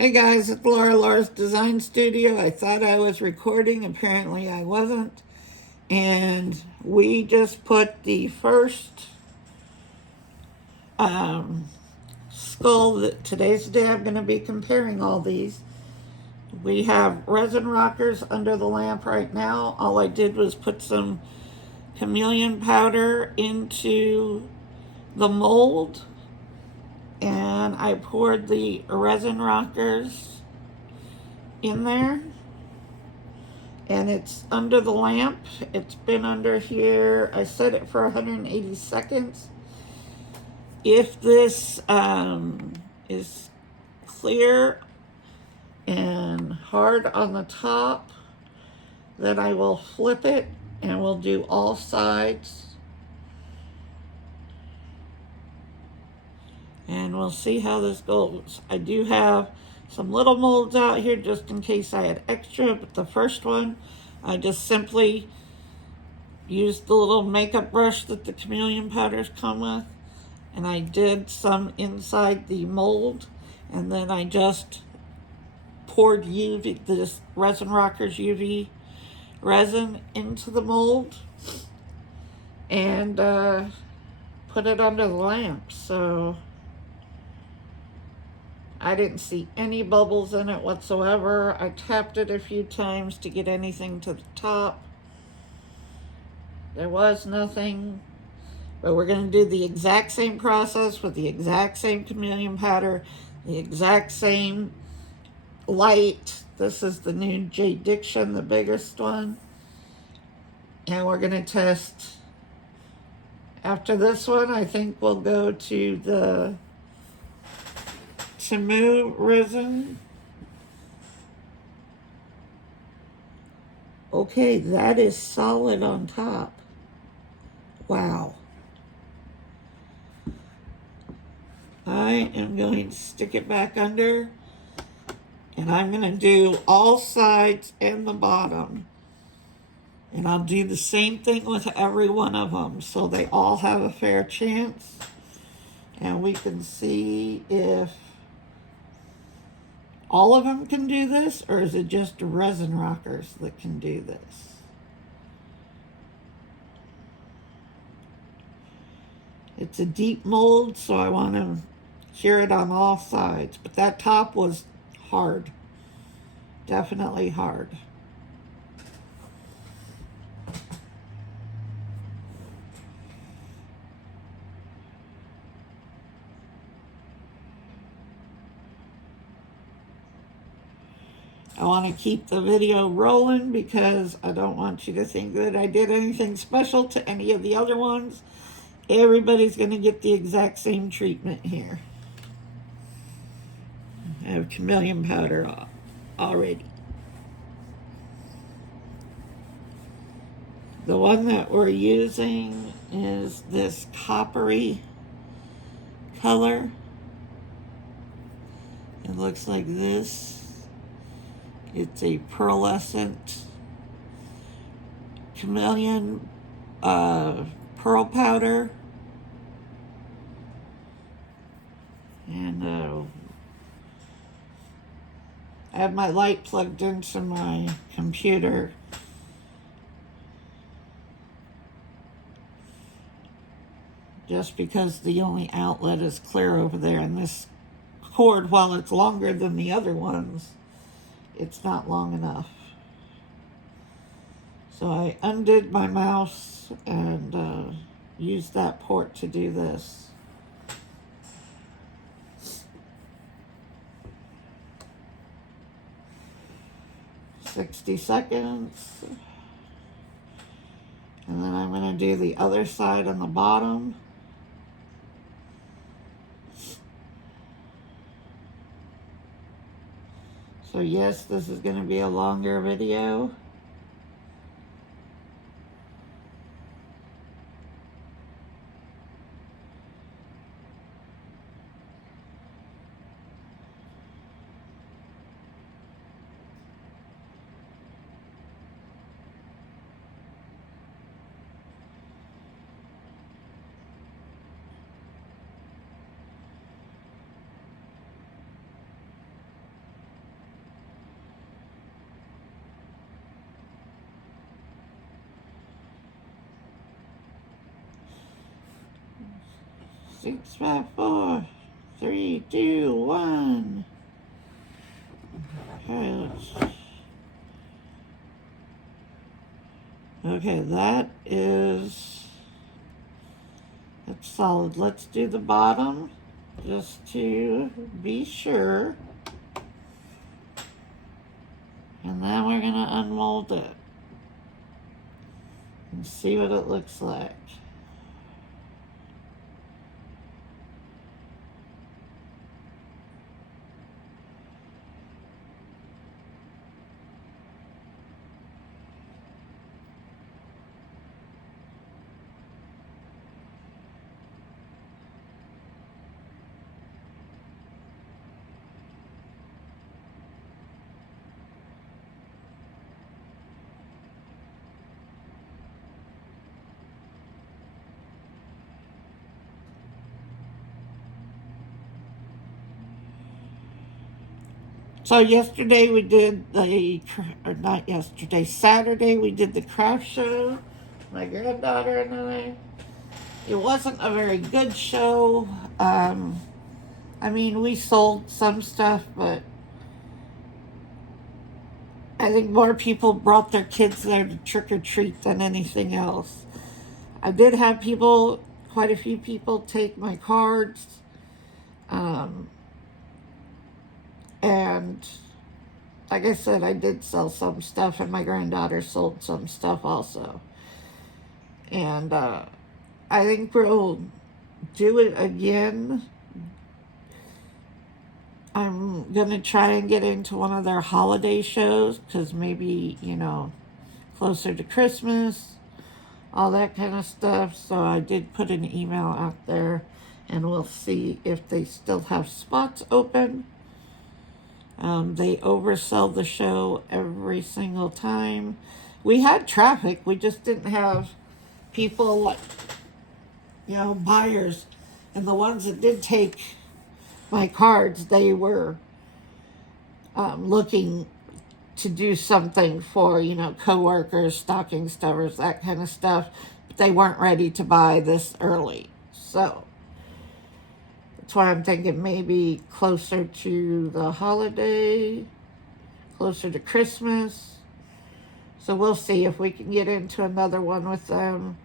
Hey guys, it's Laura's Design Studio. I thought I was recording, apparently I wasn't. And we just put the first skull that today's the day I'm going to be comparing all these. We have resin rockers under the lamp right now. All I did was put some chameleon powder into the mold and I poured the resin rockers in there. And it's under the lamp. It's been under here. I set it for 180 seconds. If this is clear and hard on the top, then I will flip it and we'll do all sides. And we'll see how this goes. I do have some little molds out here just in case I had extra, but the first one, I just simply used the little makeup brush that the chameleon powders come with, and I did some inside the mold, and then I just poured this Resin Rockers UV resin into the mold and put it under the lamp. So I didn't see any bubbles in it whatsoever. I tapped it a few times to get anything to the top. There was nothing, but we're going to do the exact same process with the exact same chameleon powder, the exact same light. This is the new JDiction, the biggest one. And we're going to test. After this one, I think we'll go to the Temu resin. Okay, that is solid on top. Wow. I am going to stick it back under, and I'm going to do all sides and the bottom. And I'll do the same thing with every one of them so they all have a fair chance. And we can see if all of them can do this, or is it just resin rockers that can do this? It's a deep mold, so I want to cure it on all sides. But that top was hard. Definitely hard. I want to keep the video rolling because I don't want you to think that I did anything special to any of the other ones. Everybody's going to get the exact same treatment here. I have chameleon powder already. The one that we're using is this coppery color. It looks like this. It's a pearlescent chameleon pearl powder. And I have my light plugged into my computer. Just because the only outlet is clear over there, and this cord, while it's longer than the other ones, it's not long enough. So I undid my mouse and used that port to do this. "60 seconds. And then I'm going to do the other side on the bottom. So yes, this is going to be a longer video. 6, 5, 4, 3, 2, 1. Okay, okay, that's solid. Let's do the bottom just to be sure. And then we're going to unmold it and see what it looks like. So yesterday we did or not yesterday, Saturday we did the craft show, my granddaughter and I. It wasn't a very good show. I mean, we sold some stuff, but I think more people brought their kids there to trick or treat than anything else. I did have quite a few people take my cards. And like I said, I did sell some stuff, and my granddaughter sold some stuff also. And I think we'll do it again. I'm going to try and get into one of their holiday shows, because maybe, closer to Christmas, all that kind of stuff. So I did put an email out there, and we'll see if they still have spots open. They oversell the show every single time. We had traffic. We just didn't have people, buyers. And the ones that did take my cards, they were looking to do something for, coworkers, stocking stuffers, that kind of stuff. But they weren't ready to buy this early. So that's why I'm thinking maybe closer to the holiday, closer to Christmas. So we'll see if we can get into another one with them.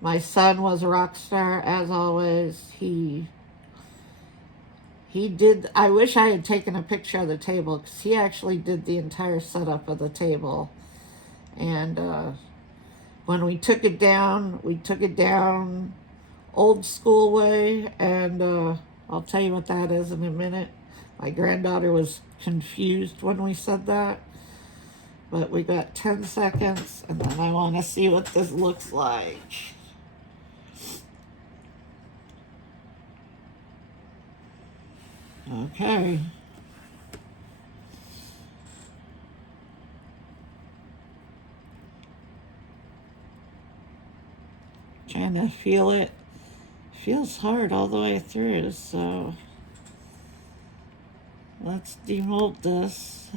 My son was a rock star, as always. He did. I wish I had taken a picture of the table, because he actually did the entire setup of the table. And when we took it down old school way, and I'll tell you what that is in a minute. My granddaughter was confused when we said that, but we got 10 seconds, and then I want to see what this looks like. Okay. Trying to feel it. Feels hard all the way through, so let's demold this.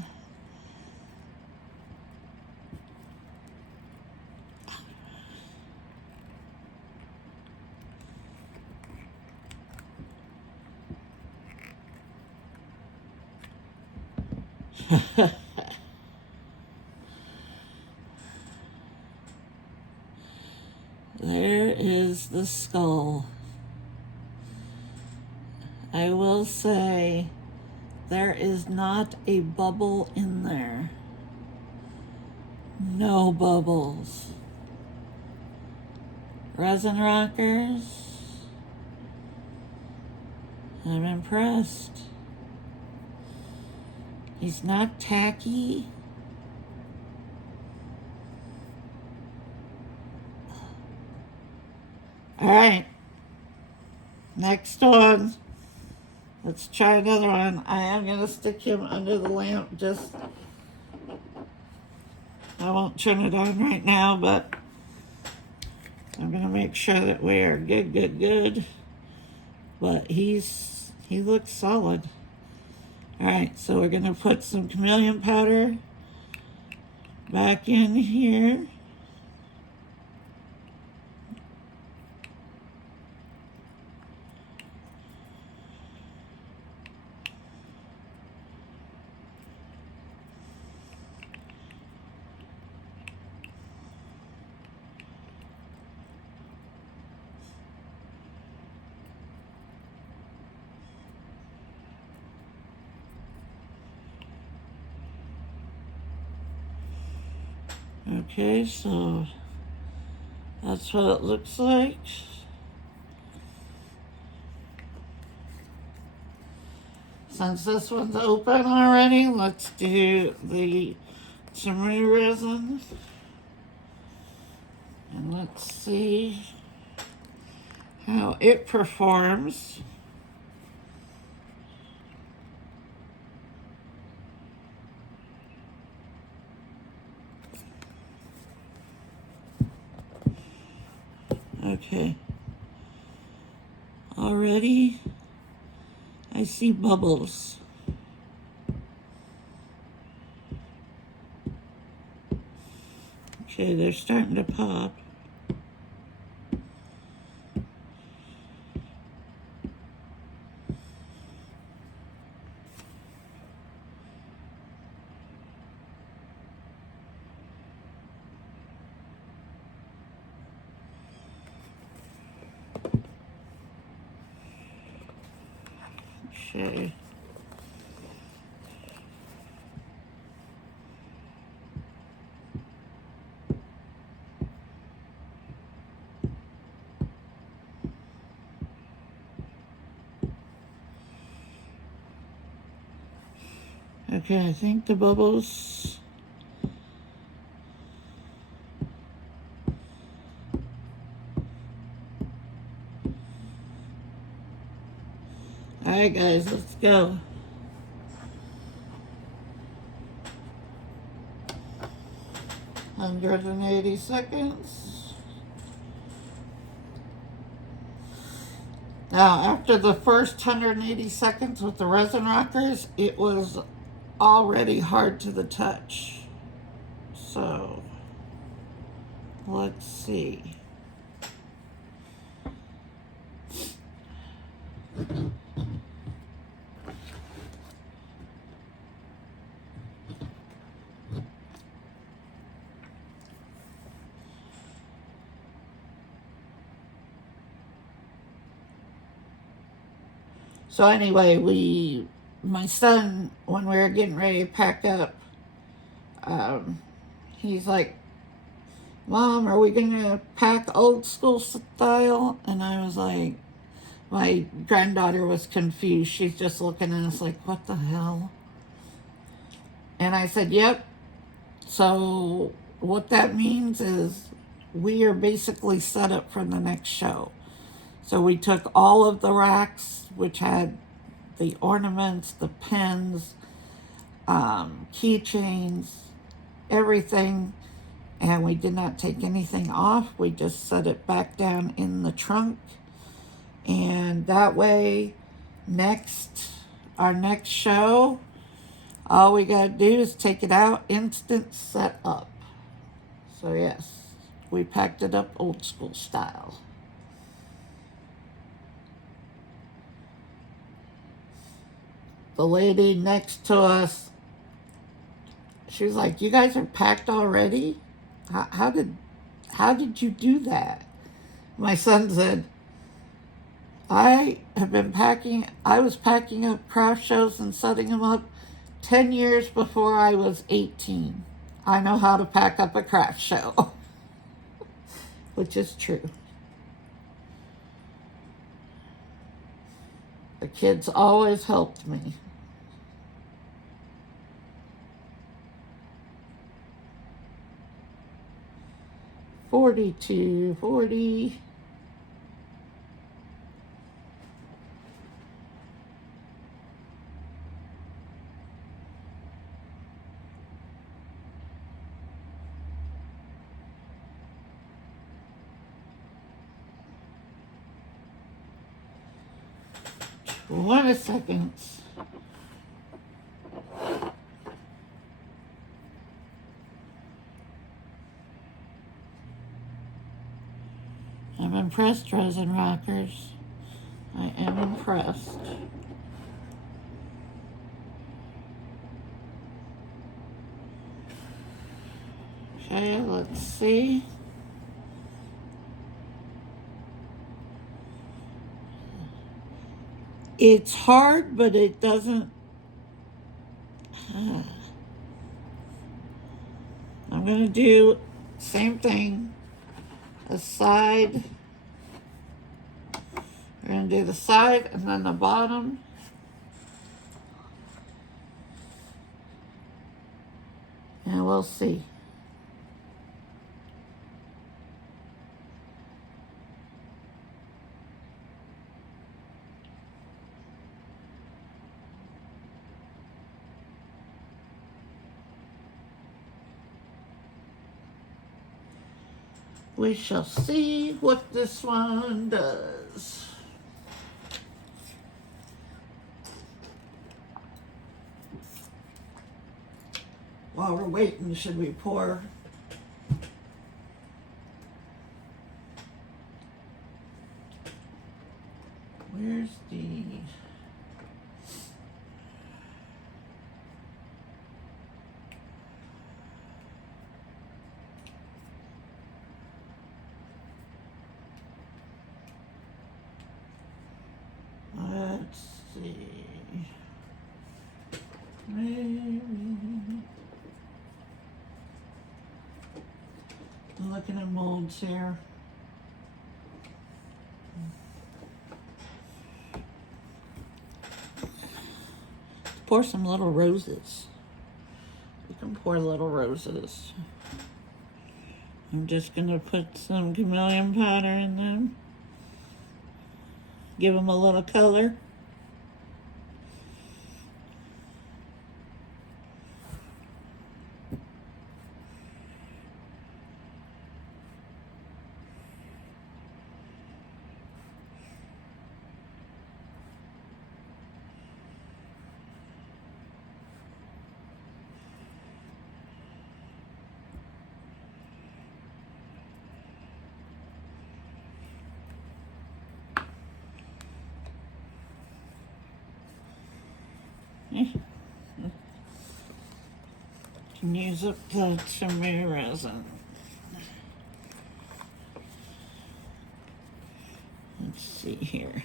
There is the skull. I will say there is not a bubble in there. No bubbles. Resin rockers. I'm impressed. He's not tacky. All right. Next one. Let's try another one. I am going to stick him under the lamp. I won't turn it on right now, but I'm going to make sure that we are good. But he looks solid. All right, so we're going to put some chameleon powder back in here. Okay, so that's what it looks like. Since this one's open already, let's do the Temu resin. And let's see how it performs. Okay. Already, I see bubbles. Okay, they're starting to pop. Okay. Okay, I think the bubbles. Alright guys, let's go. $180. Now, after the first 180 seconds with the resin rockers, it was already hard to the touch. So, let's see. So anyway, my son, when we were getting ready to pack up, he's like, Mom, are we gonna pack old school style? And I was like, my granddaughter was confused. She's just looking at us like, what the hell? And I said, yep. So what that means is we are basically set up for the next show. So we took all of the racks, which had the ornaments, the pins, keychains, everything, and we did not take anything off. We just set it back down in the trunk, and that way, our next show, all we gotta do is take it out, instant set up. So yes, we packed it up old school style. The lady next to us, she was like, you guys are packed already? How did you do that? My son said, I was packing up craft shows and setting them up 10 years before I was 18. I know how to pack up a craft show. Which is true. The kids always helped me. $42.40. One second. I'm impressed, Resin Rockers. I am impressed. Okay, let's see. It's hard, but it doesn't... I'm going to do same thing, a side. We're going to do the side and then the bottom. And we'll see. We shall see what this one does. While we're waiting, should we pour? Where's the... Let's see. Maybe. I'm looking at molds here. Pour some little roses. You can pour little roses. I'm just gonna put some chameleon powder in them. Give them a little color. Can use up the Temu resin. Let's see here.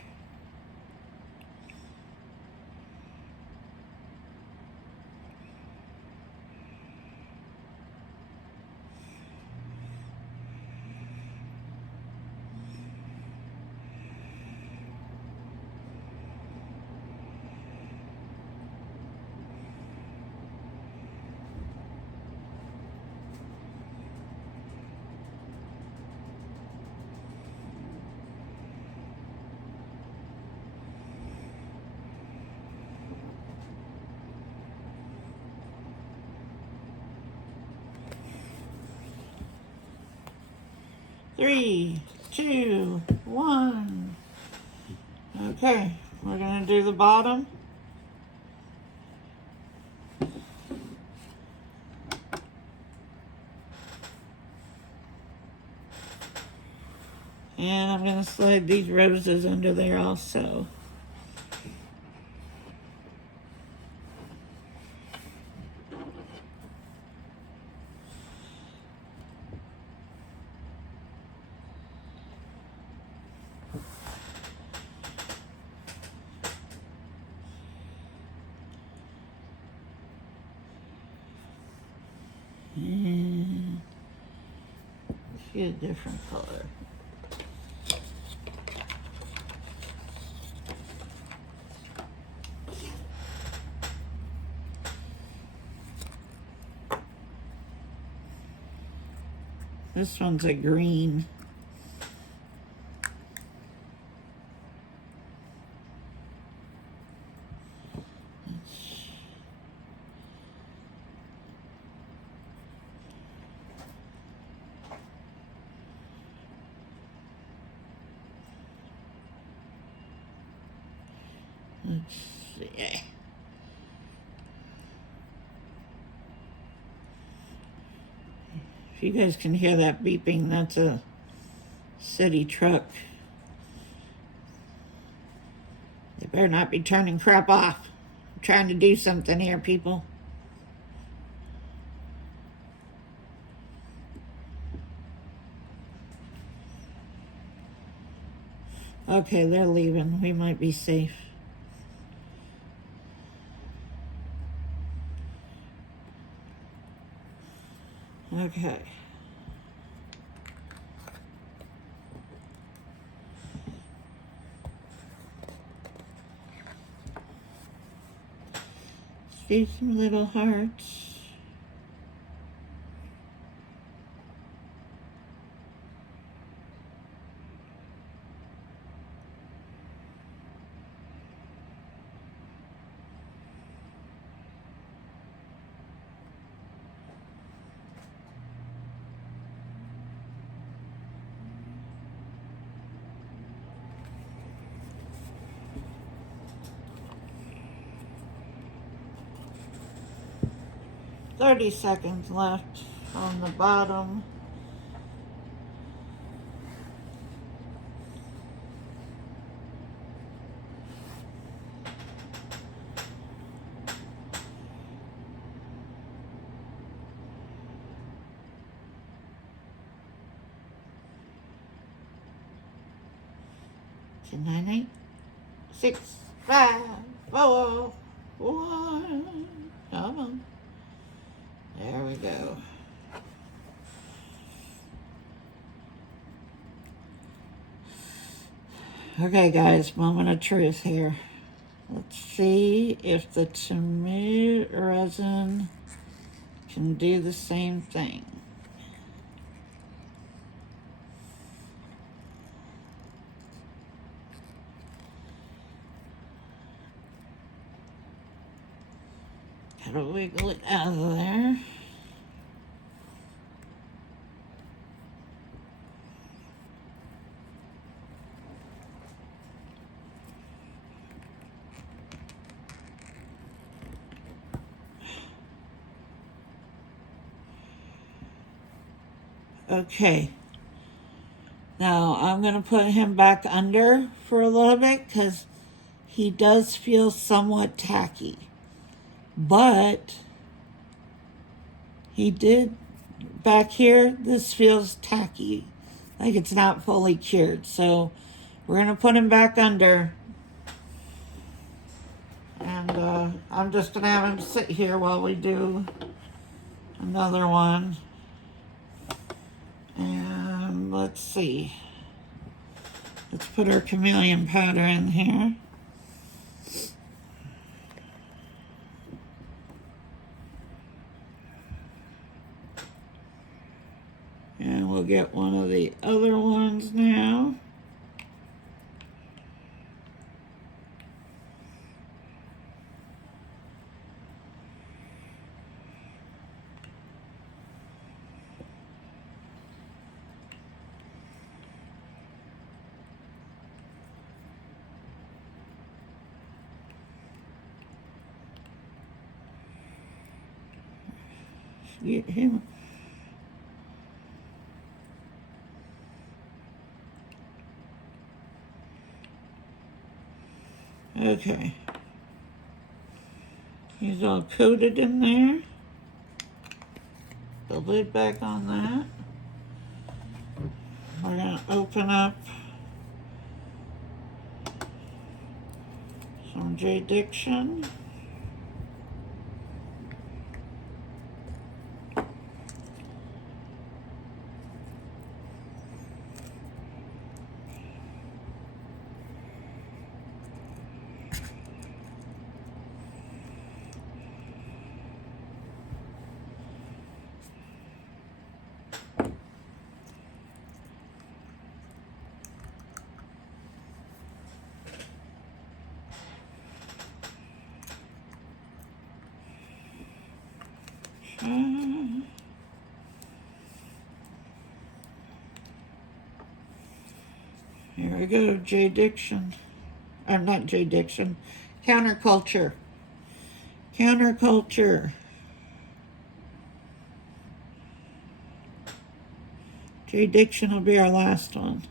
Three, two, one. Okay, we're gonna do the bottom. And I'm gonna slide these roses under there also. And let's get a different color. This one's a green. Let's see. If you guys can hear that beeping, that's a city truck. They better not be turning crap off. I'm trying to do something here, people. Okay, they're leaving. We might be safe. Okay. Let's do some little hearts. $30 left on the bottom. Ten, 9, 8, 6, 5, 4, 1. Come on. There we go. Okay, guys, moment of truth here. Let's see if the Temu resin can do the same thing. Gotta wiggle it out of there. Okay. Now I'm going to put him back under for a little bit because he does feel somewhat tacky. But he did, back here, this feels tacky. Like it's not fully cured. So we're going to put him back under. And I'm just going to have him sit here while we do another one. And let's see. Let's put our chameleon powder in here. And we'll get one of the other ones now. Get him. Okay. He's all coated in there. The lid back on that. We're going to open up some JDiction. Here we go, JDiction. Or not JDiction. Counterculture. Counterculture. JDiction will be our last one.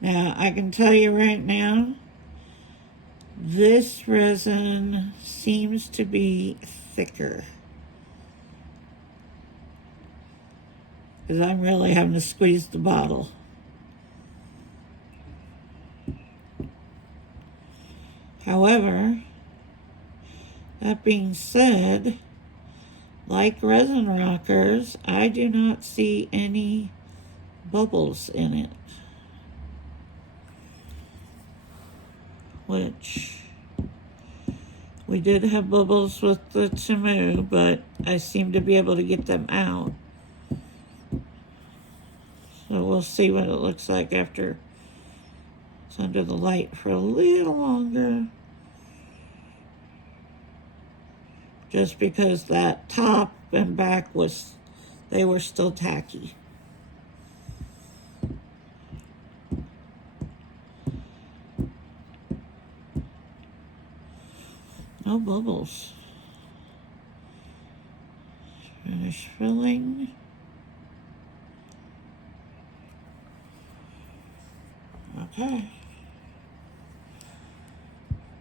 Now, I can tell you right now, this resin seems to be thicker. Because I'm really having to squeeze the bottle. However, that being said, Like resin rockers, I do not see any bubbles in it, which we did have bubbles with the Temu, but I seem to be able to get them out. So we'll see what it looks like after it's under the light for a little longer. Just because that top and back they were still tacky. No bubbles. Finish filling. Okay.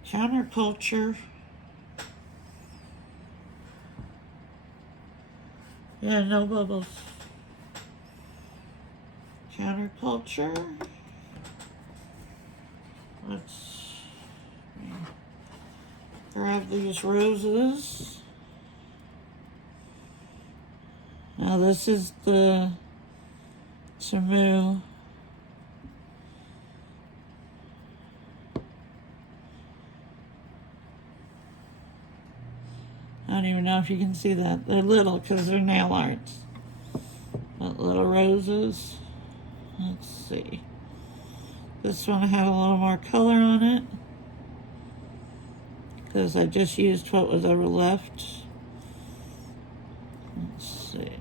Counterculture. Yeah, no bubbles. Counterculture. Let's grab these roses. Now this is the Temu. I don't even know if you can see that. They're little because they're nail arts. But little roses. Let's see. This one had a little more color on it because I just used what was ever left. Let's see.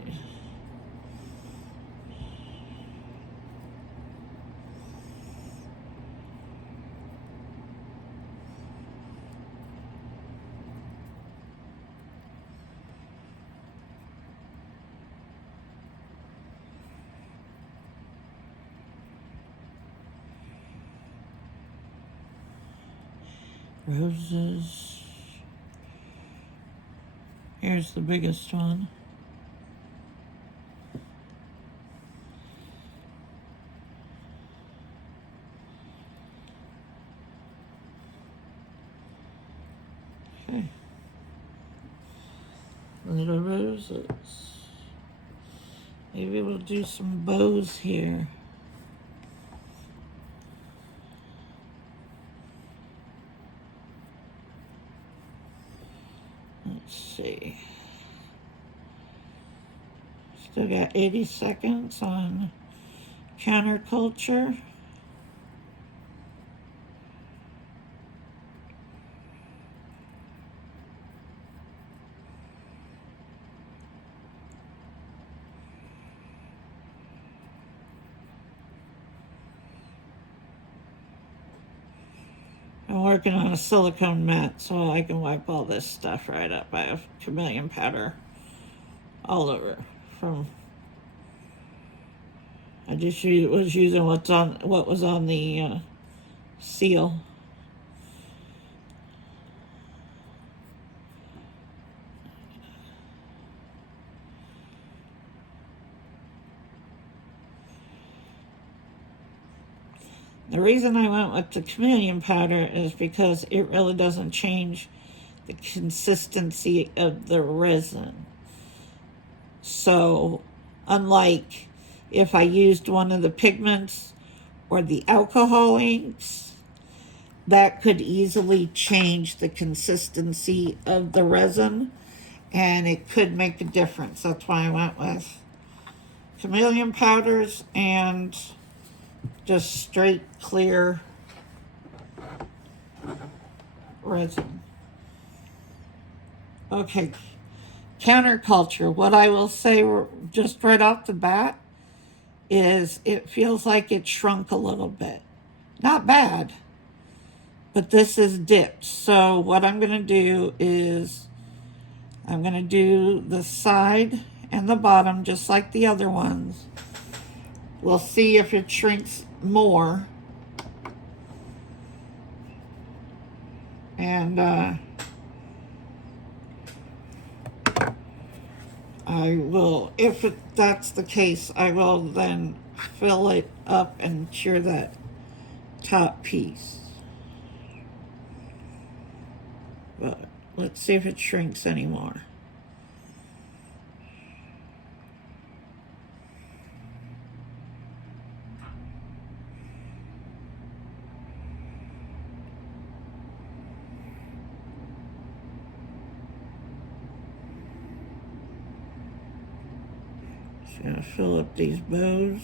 Roses. Here's the biggest one. Okay. Little roses. Maybe we'll do some bows here. Let's see. Still got 80 seconds on counterculture. I'm working on a silicone mat so I can wipe all this stuff right up. I have chameleon powder all over from. I just was using what was on the seal. The reason I went with the chameleon powder is because it really doesn't change the consistency of the resin. So, unlike if I used one of the pigments or the alcohol inks, that could easily change the consistency of the resin, and it could make a difference. That's why I went with chameleon powders and just straight clear resin. Okay, counterculture. What I will say just right off the bat is it feels like it shrunk a little bit. Not bad, but this is dipped. So what I'm going to do is I'm going to do the side and the bottom just like the other ones. We'll see if it shrinks more. And I will, if that's the case, I will then fill it up and cure that top piece. But let's see if it shrinks anymore. Just gonna fill up these bows.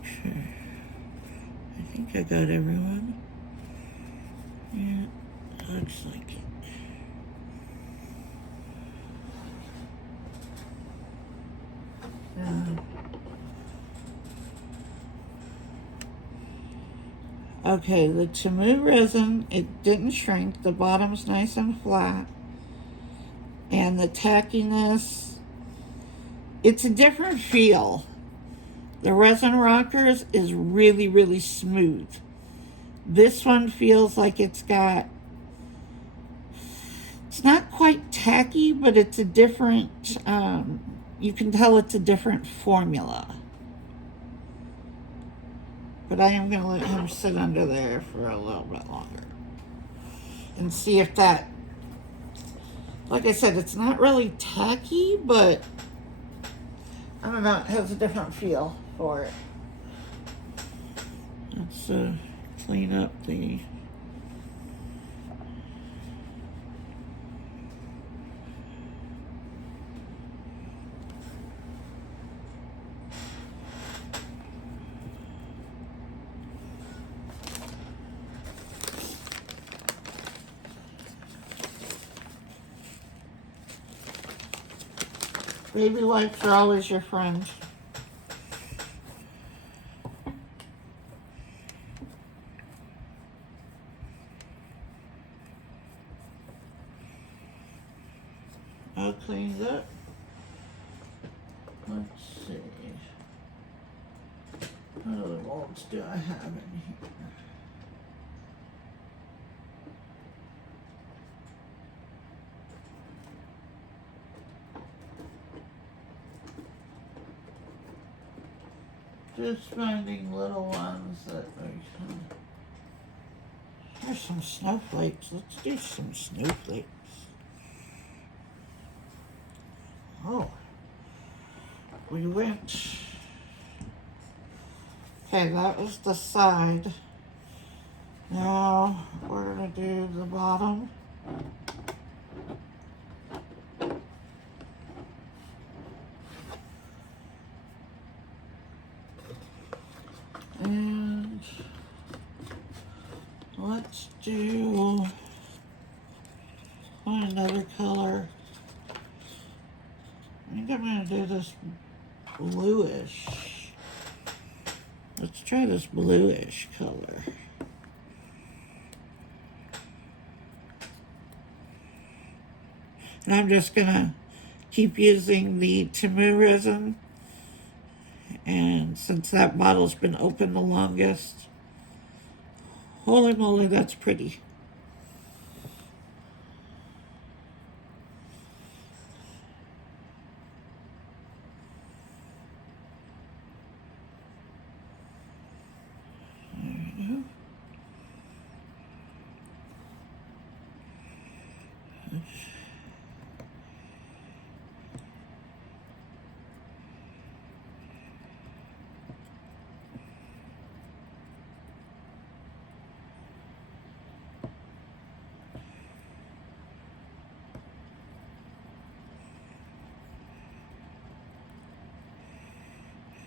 Okay. I think I got everyone. Yeah, looks like it. Okay, the Temu resin, it didn't shrink. The bottom's nice and flat. And the tackiness, it's a different feel. The Resin Rockers is really, really smooth. This one feels like it's not quite tacky, but it's a different, you can tell it's a different formula. But I am going to let him sit under there for a little bit longer and see if that, like I said, it's not really tacky, but I don't know, it has a different feel for it. Let's clean up the baby wipes are always your friend. All cleaned up. Let's see. What other molds do I have in here? Just finding little ones that I can. There's some snowflakes. Let's do some snowflakes. Oh, we went. Okay, that was the side. Now we're gonna do the bottom. And let's do another color. I think I'm gonna do this bluish. Let's try this bluish color. And I'm just gonna keep using the Temu resin. And since that bottle's been open the longest, holy moly, that's pretty.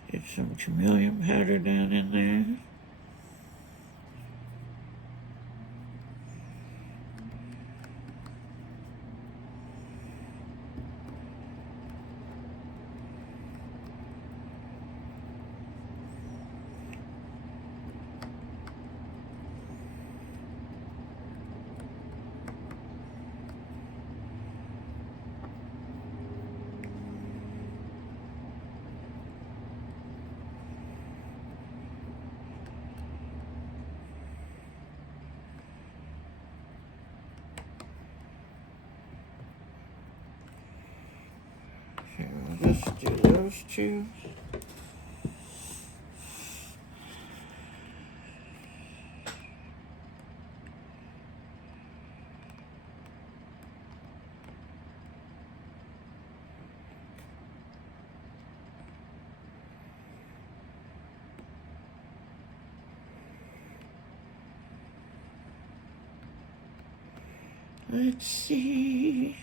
Get some chameleon powder down in there. Here, we'll just do those two. Let's see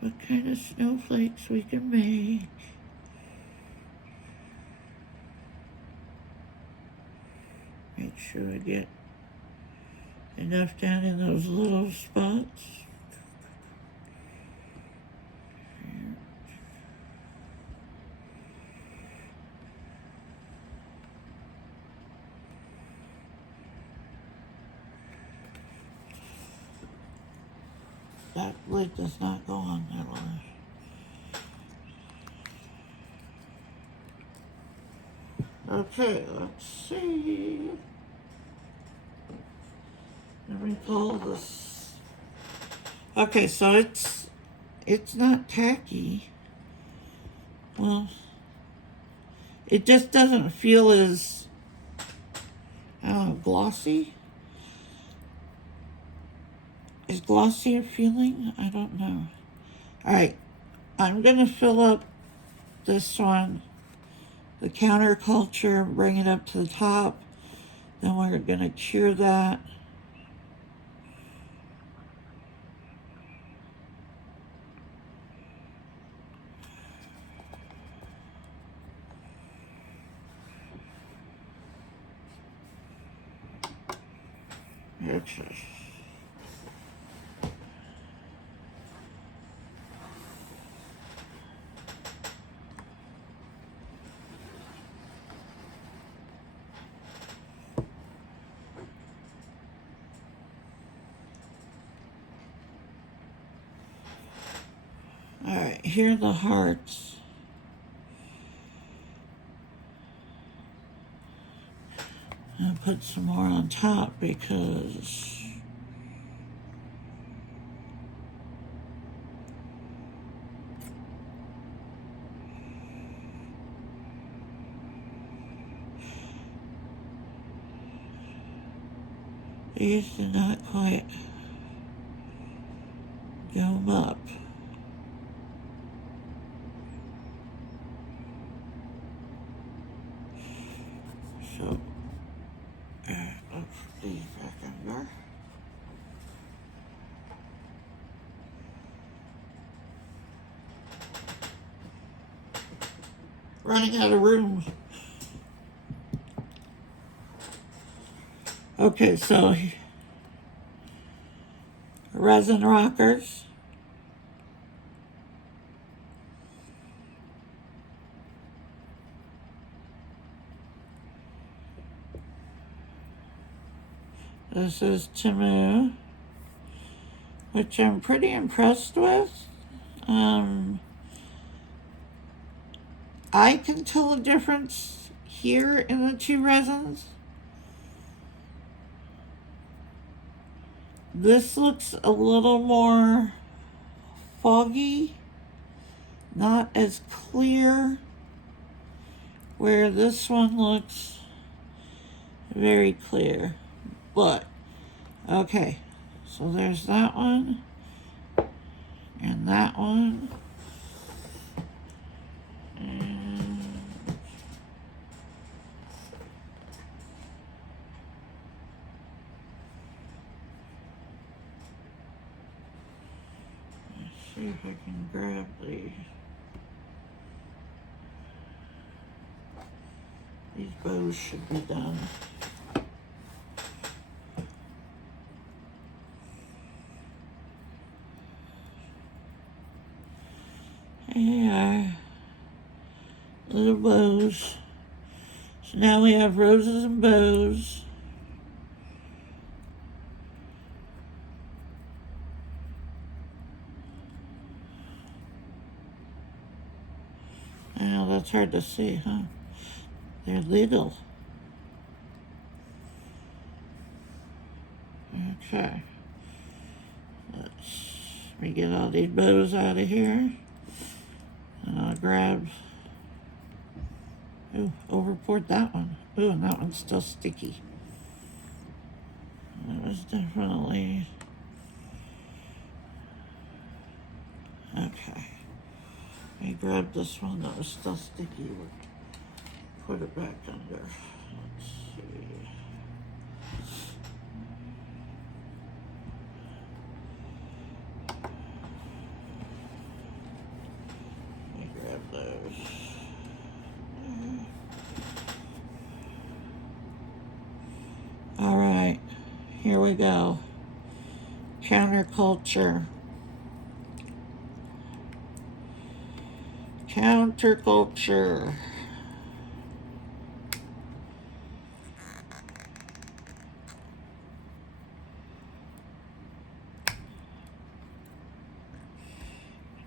what kind of snowflakes we can make. Make sure I get enough down in those little spots. That lid does not go on that one. Okay, let's see. Let me pull this. Okay, so it's not tacky. Well, it just doesn't feel as, I don't know, glossy. Is glossy a feeling? I don't know. All right, I'm gonna fill up this one, the counterculture, bring it up to the top. Then we're gonna cure that. Okay. All right, here are the hearts. I'll put some more on top because these did not quite dome up. So, let's put these back under. Running out of room. Okay, so resin rockers. This is Temu, which I'm pretty impressed with. I can tell a difference here in the two resins. This looks a little more foggy, not as clear, where this one looks very clear. But, okay, so there's that one, and that one, and let's see if I can grab these bows should be done. Yeah, little bows. So now we have roses and bows. Now that's hard to see, huh? They're little. Okay. Let me get all these bows out of here. And I'll grab, ooh, overpoured that one. Ooh, and that one's still sticky. That was definitely, okay. Let me grab this one that was still sticky. Put it back under. Let's see. Here we go. Counterculture. Counterculture.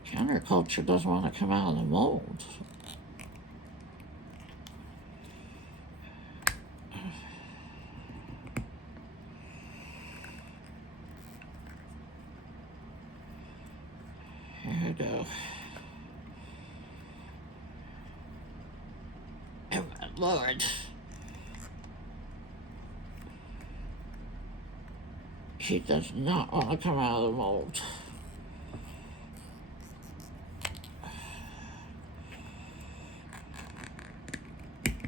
Counterculture doesn't want to come out of the mold. Here we go. Oh my Lord. He does not want to come out of the mold.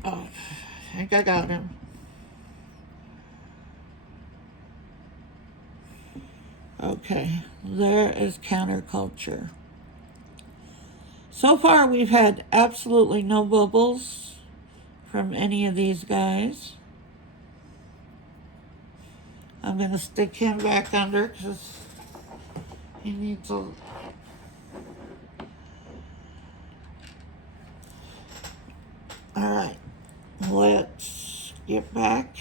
Oh, I think I got him. Okay, there is counterculture. So far, we've had absolutely no bubbles from any of these guys. I'm going to stick him back under because he needs a... Alright, let's get back.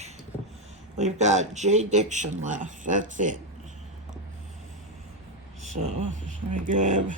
We've got JDiction left. That's it. So, let me grab...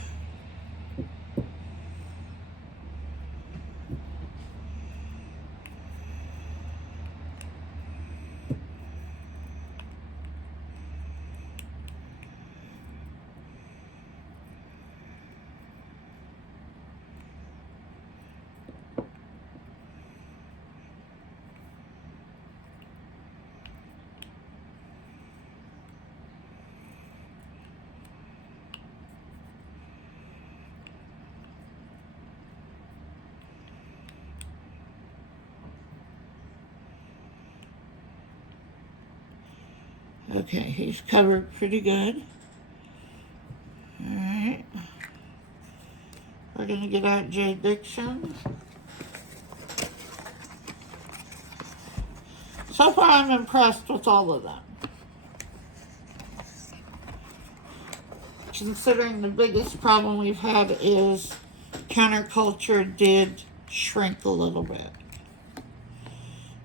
Okay, he's covered pretty good. Alright. We're going to get out JDiction. So far, I'm impressed with all of them. Considering the biggest problem we've had is counterculture did shrink a little bit.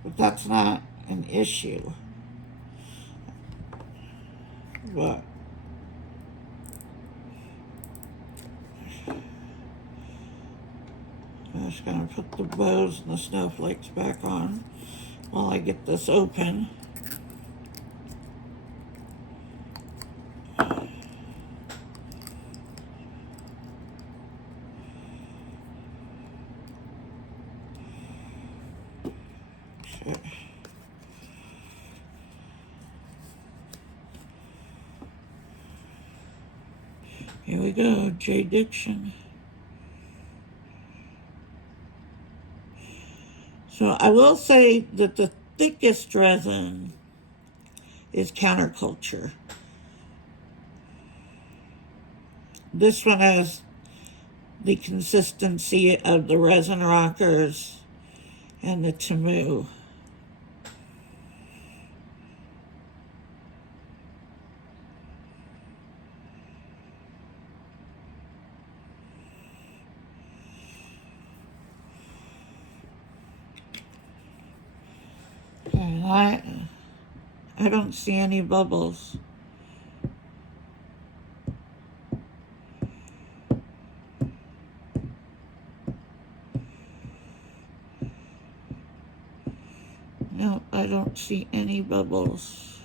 But that's not an issue. But I'm just going to put the bows and the snowflakes back on while I get this open. Okay. Here we go, JDiction. So I will say that the thickest resin is counterculture. This one has the consistency of the Resin Rockers and the Temu. And I don't see any bubbles. No, I don't see any bubbles.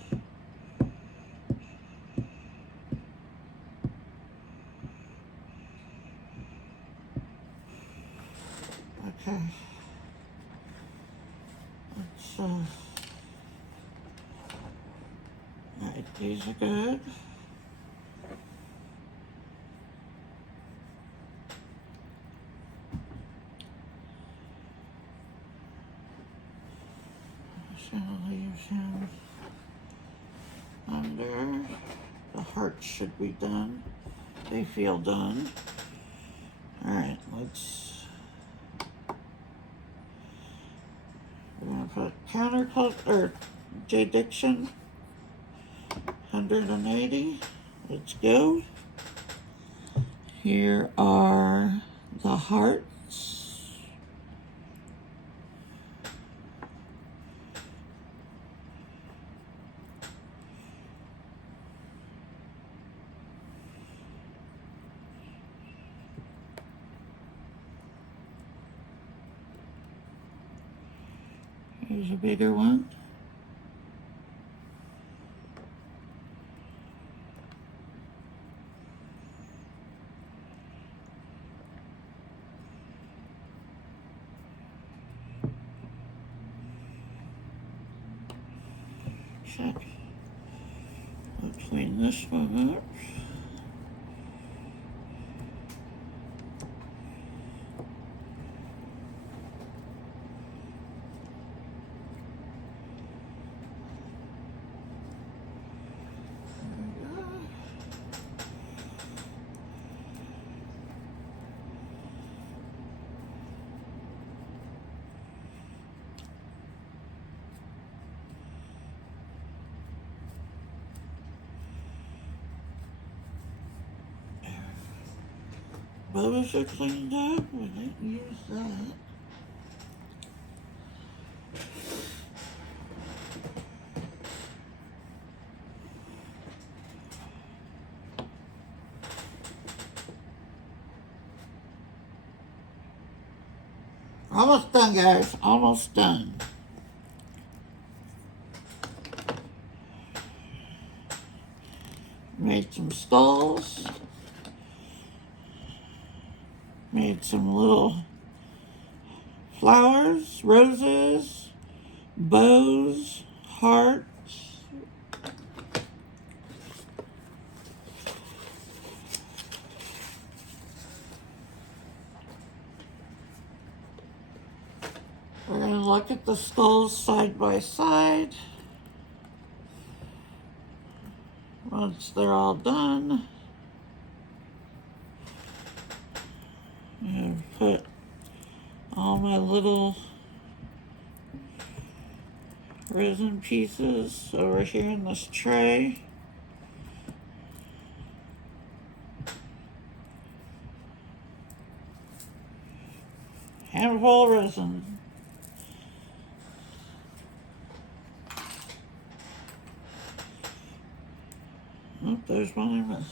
Okay. Let's, alright, these are good. So leave him under. The hearts should be done. They feel done. Alright, let's... We're going to put counterculture, or JDiction. 180. Let's go. Here are the hearts. Here's a bigger one. Check. We'll clean this one up. Bows are cleaned up. We didn't use that. Almost done, guys. Almost done. Made some skulls. Made some little flowers, roses, bows, hearts. We're going to look at the skulls side by side. Once they're all done, and put all my little resin pieces over here in this tray. Handful of resin. Oh, there's one I missed.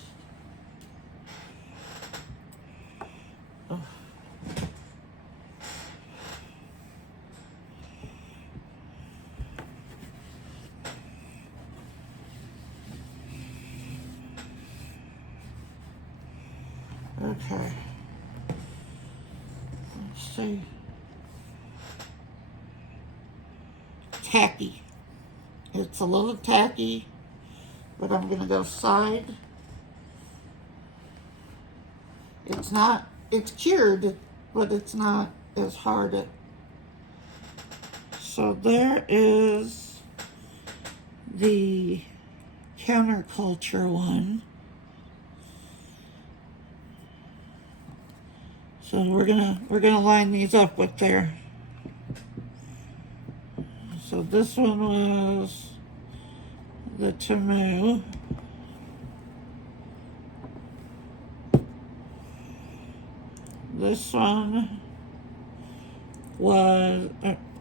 Oh. Okay. Let's see. Tacky. It's a little tacky, but I'm going to go side. It's cured, but it's not as hard. So there is the counterculture one. So we're gonna line these up with there. So this one was the Temu. This one was,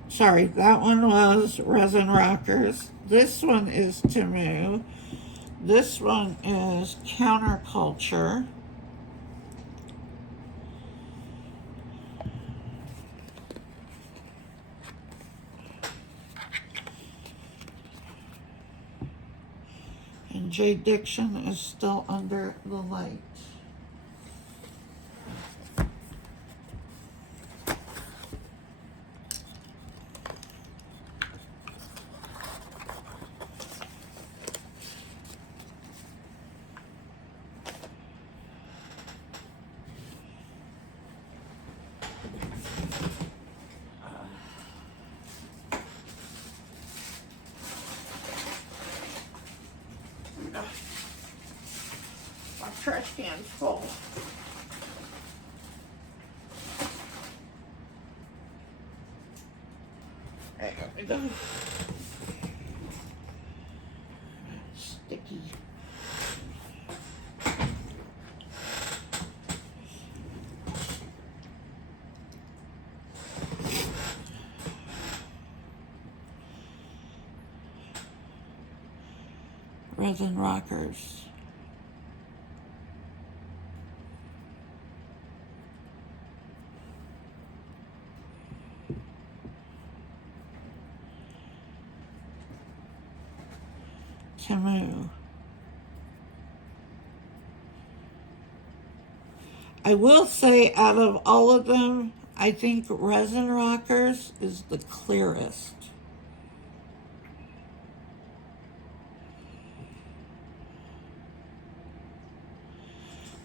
sorry, that one was Resin Rockers. This one is Temu. This one is Counterculture. And JDiction is still under the light. My trash can's full. There we go. Sticky. Resin Rockers. Temu. I will say, out of all of them, I think Resin Rockers is the clearest.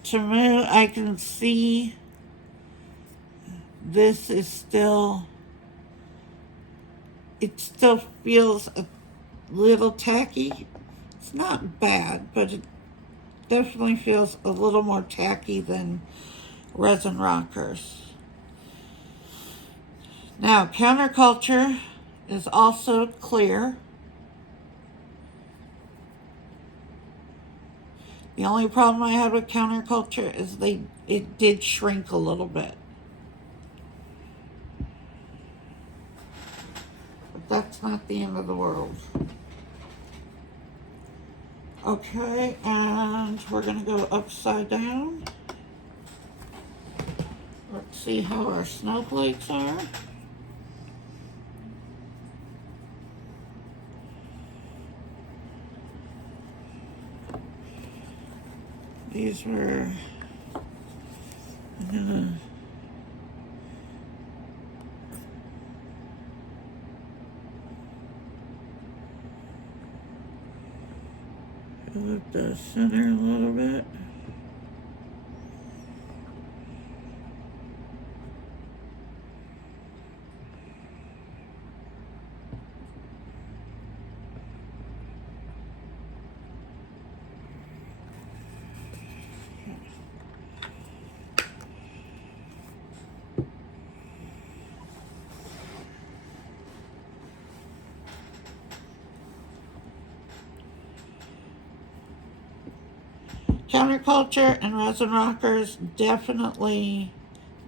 Temu, I can see this is still, it still feels a little tacky. It's not bad, but it definitely feels a little more tacky than Resin Rockers. Now, Counterculture is also clear. The only problem I had with Counterculture is it did shrink a little bit. But that's not the end of the world. Okay, and we're gonna go upside down. Let's see how our snowflakes are. These were, I'm gonna move the center a little bit. Counterculture and Resin Rockers, definitely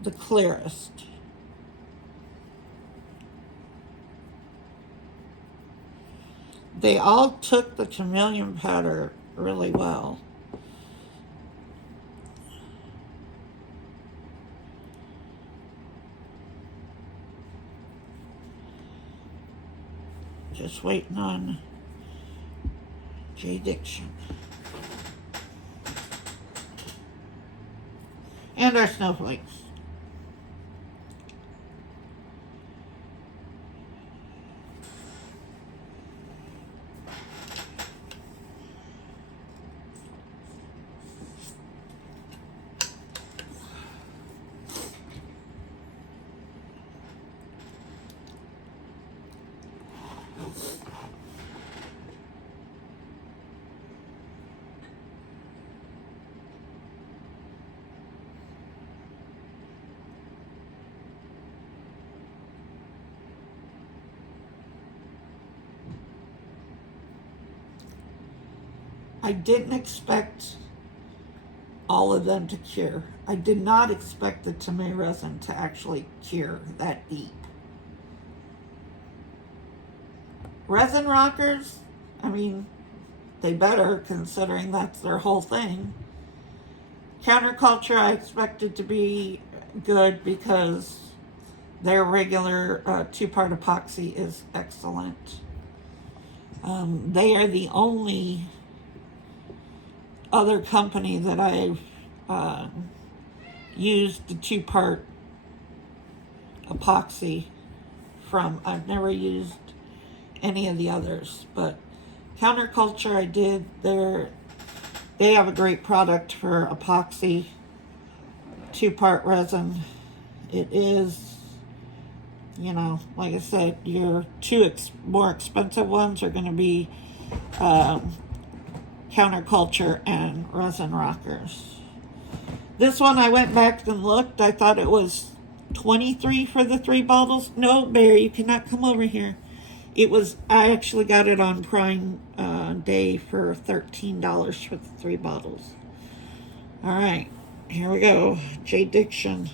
the clearest. They all took the chameleon powder really well. Just waiting on JDiction. And our snowflakes. I didn't expect all of them to cure. I did not expect the Temu resin to actually cure that deep. Resin Rockers, I mean, they better, considering that's their whole thing. Counterculture I expected to be good because their regular 2-part epoxy is excellent. They are the only other company that I've used the 2-part epoxy from. I've never used any of the others, but Counterculture I did. They have a great product for epoxy 2-part resin. It is, you know, like I said, your more expensive ones are going to be Counterculture and Resin Rockers. This one I went back and looked. I thought it was $23 for the 3 bottles. No, Bear, you cannot come over here. It was, I actually got it on Prime Day for $13 for the 3 bottles. All right, here we go. JDiction.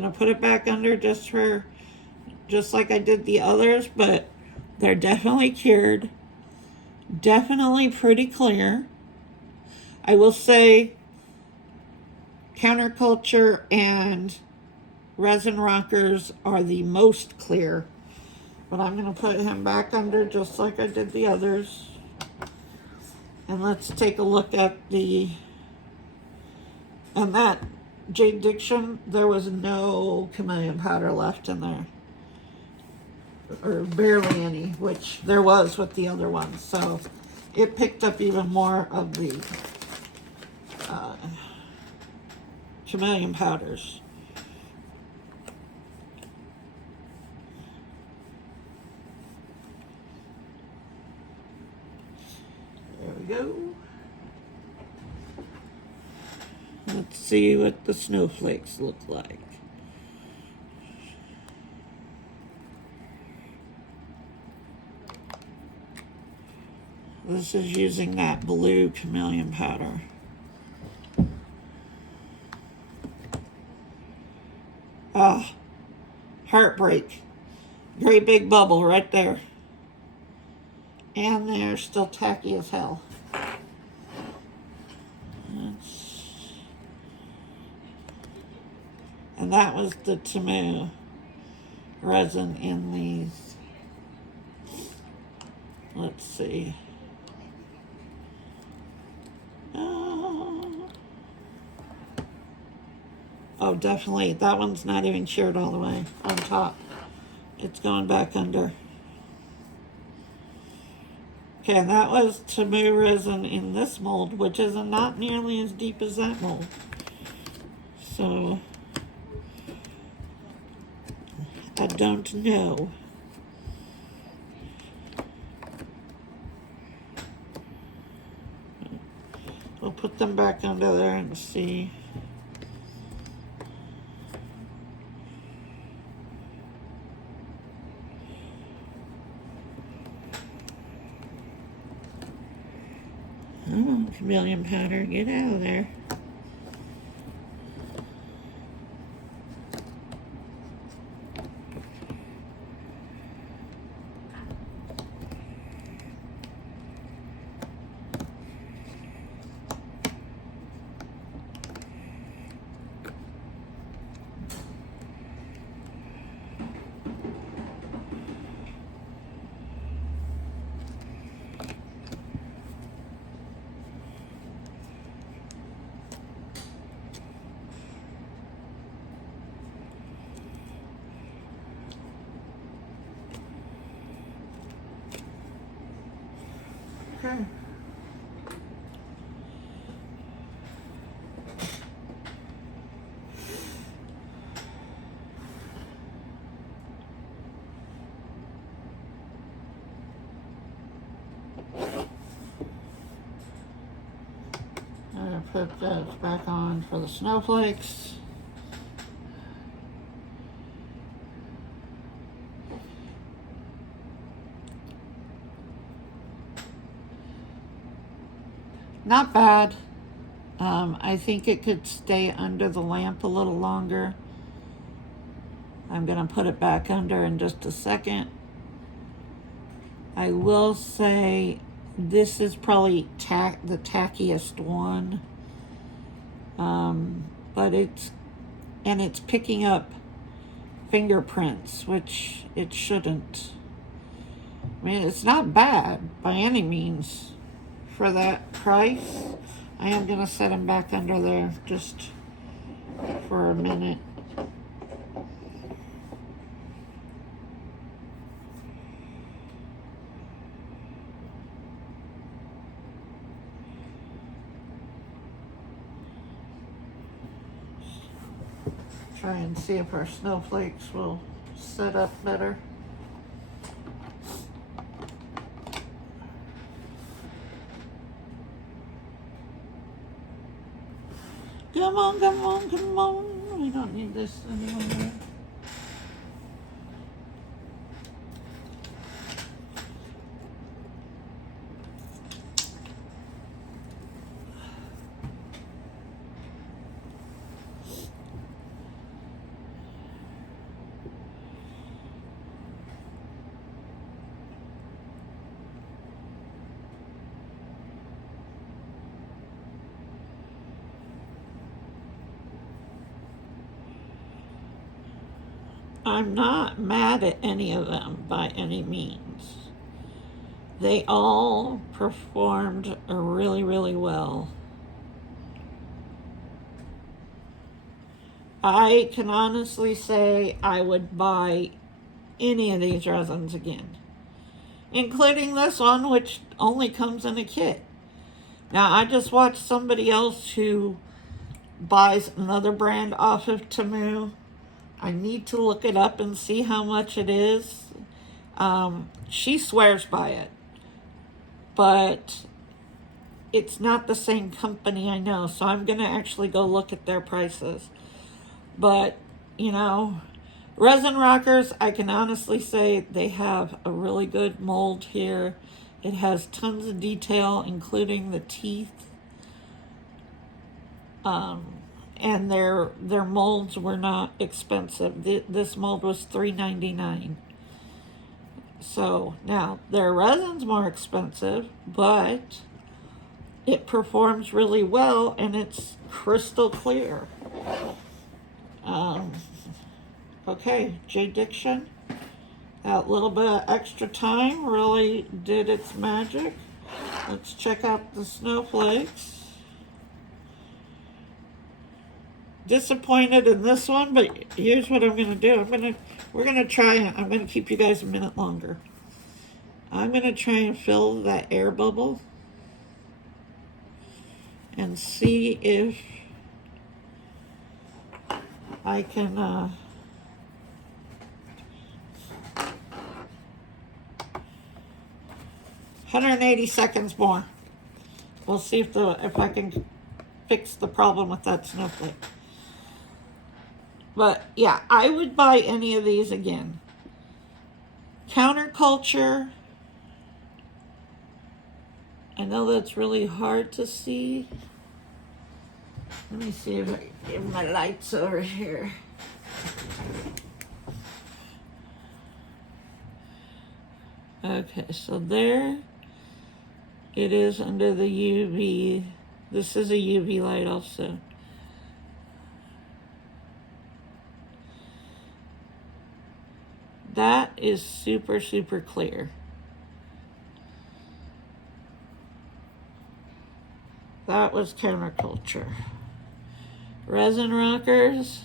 gonna put it back under just like I did the others, but they're definitely cured. Definitely pretty clear. I will say Counterculture and Resin Rockers are the most clear. But I'm going to put him back under just like I did the others. And let's take a look at and that JDiction, there was no chameleon powder left in there. Or barely any, which there was with the other ones. So it picked up even more of the chameleon powders. There we go. Let's see what the snowflakes look like. This is using that blue chameleon powder. Ah, heartbreak. Great big bubble right there. And they're still tacky as hell. And that was the Temu resin in these. Let's see. Oh, definitely. That one's not even cured all the way on top. It's going back under. Okay, and that was Temu resin in this mold, which is not nearly as deep as that mold. So, I don't know. We'll put them back under there and see. Oh, chameleon powder, get out of there. Okay. I'm gonna put that back on for the snowflakes. Not bad. I think it could stay under the lamp a little longer. I'm going to put it back under in just a second. I will say this is probably the tackiest one. But it's picking up fingerprints, which it shouldn't. I mean, it's not bad by any means for that price. I am going to set them back under there just for a minute. Try and see if our snowflakes will set up better. Come on, come on, come on. We don't need this anymore. I'm not mad at any of them by any means. They all performed really, really well. I can honestly say I would buy any of these resins again, including this one, which only comes in a kit. Now, I just watched somebody else who buys another brand off of Temu. I need to look it up and see how much it is. She swears by it, but it's not the same company, I know, so I'm going to actually go look at their prices. But, you know, Resin Rockers, I can honestly say they have a really good mold here. It has tons of detail, including the teeth. And their molds were not expensive. This mold was $3.99. So now their resin's more expensive, but it performs really well and it's crystal clear. Okay, JDiction. That little bit of extra time really did its magic. Let's check out the snowflakes. Disappointed in this one, but here's what I'm gonna do. We're gonna try. I'm gonna keep you guys a minute longer. I'm gonna try and fill that air bubble and see if I can 180 seconds more. We'll see if I can fix the problem with that snowflake. But yeah, I would buy any of these again. Counterculture. I know that's really hard to see. Let me see if I give my lights over here. Okay, so there it is under the UV. This is a UV light also. That is super, super clear. That was Counterculture. Resin Rockers.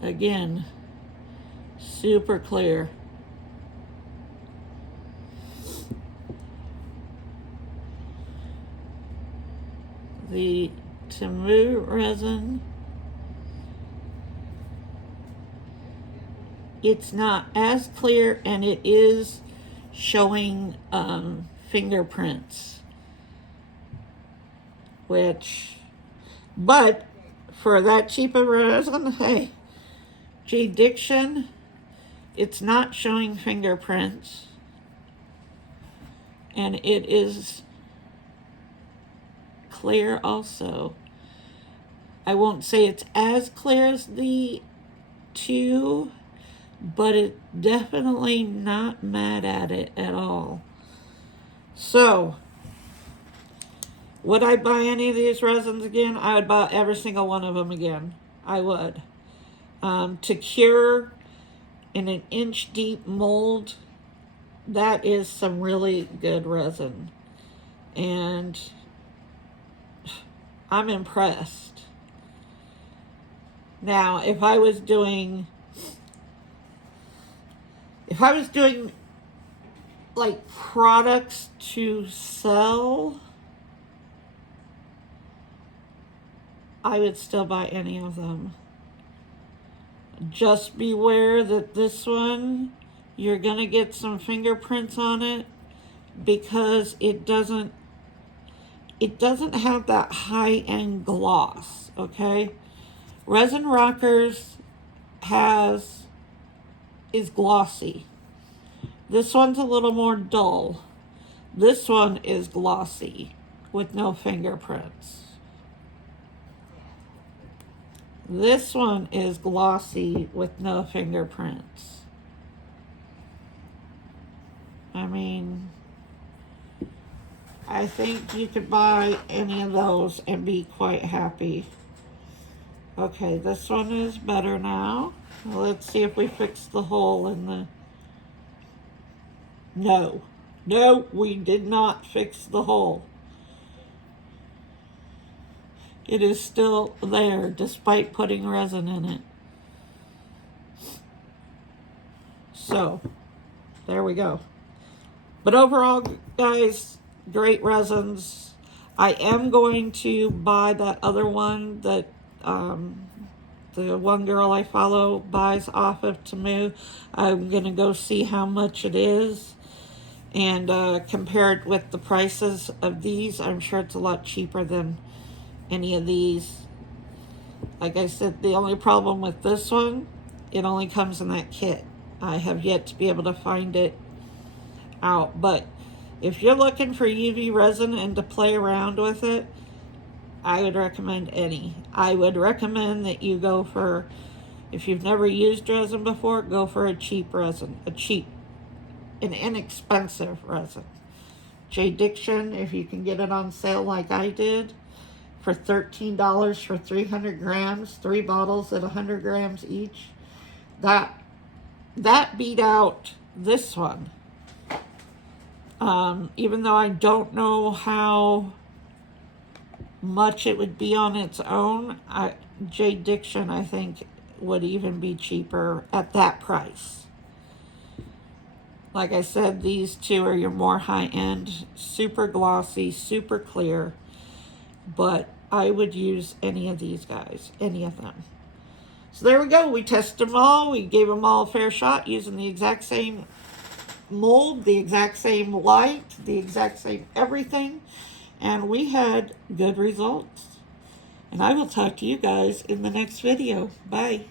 Again, super clear. The Temu resin, it's not as clear and it is showing fingerprints, but for that cheap of resin, hey, JDiction, it's not showing fingerprints and it is clear also. I won't say it's as clear as the two, but it's definitely not mad at it at all. So, would I buy any of these resins again? I would buy every single one of them again. I would. To cure in an inch deep mold, that is some really good resin. And I'm impressed. Now, if I was doing like products to sell, I would still buy any of them. Just beware that this one, you're gonna get some fingerprints on it because it doesn't have that high-end gloss, okay? Resin Rockers is glossy. This one's a little more dull. This one is glossy with no fingerprints. This one is glossy with no fingerprints. I mean, I think you could buy any of those and be quite happy. Okay, this one is better now. Let's see if we fix the hole in the... No. No, we did not fix the hole. It is still there despite putting resin in it. So, there we go. But overall, guys, great resins. I am going to buy that other one that the one girl I follow buys off of Temu. I'm going to go see how much it is and compare it with the prices of these. I'm sure it's a lot cheaper than any of these. Like I said, the only problem with this one, it only comes in that kit. I have yet to be able to find it out. But if you're looking for UV resin and to play around with it, I would recommend any. I would recommend that you go for, if you've never used resin before, go for a cheap resin. An inexpensive resin. JDiction, if you can get it on sale like I did, for $13 for 300 grams, 3 bottles at 100 grams each. That beat out this one. Even though I don't know how much it would be on its own, JDiction, I think, would even be cheaper at that price. Like I said, these two are your more high-end, super glossy, super clear, but I would use any of these guys, any of them. So there we go. We tested them all. We gave them all a fair shot using the exact same mold, the exact same light, the exact same everything, and we had good results. And I will talk to you guys in the next video. Bye.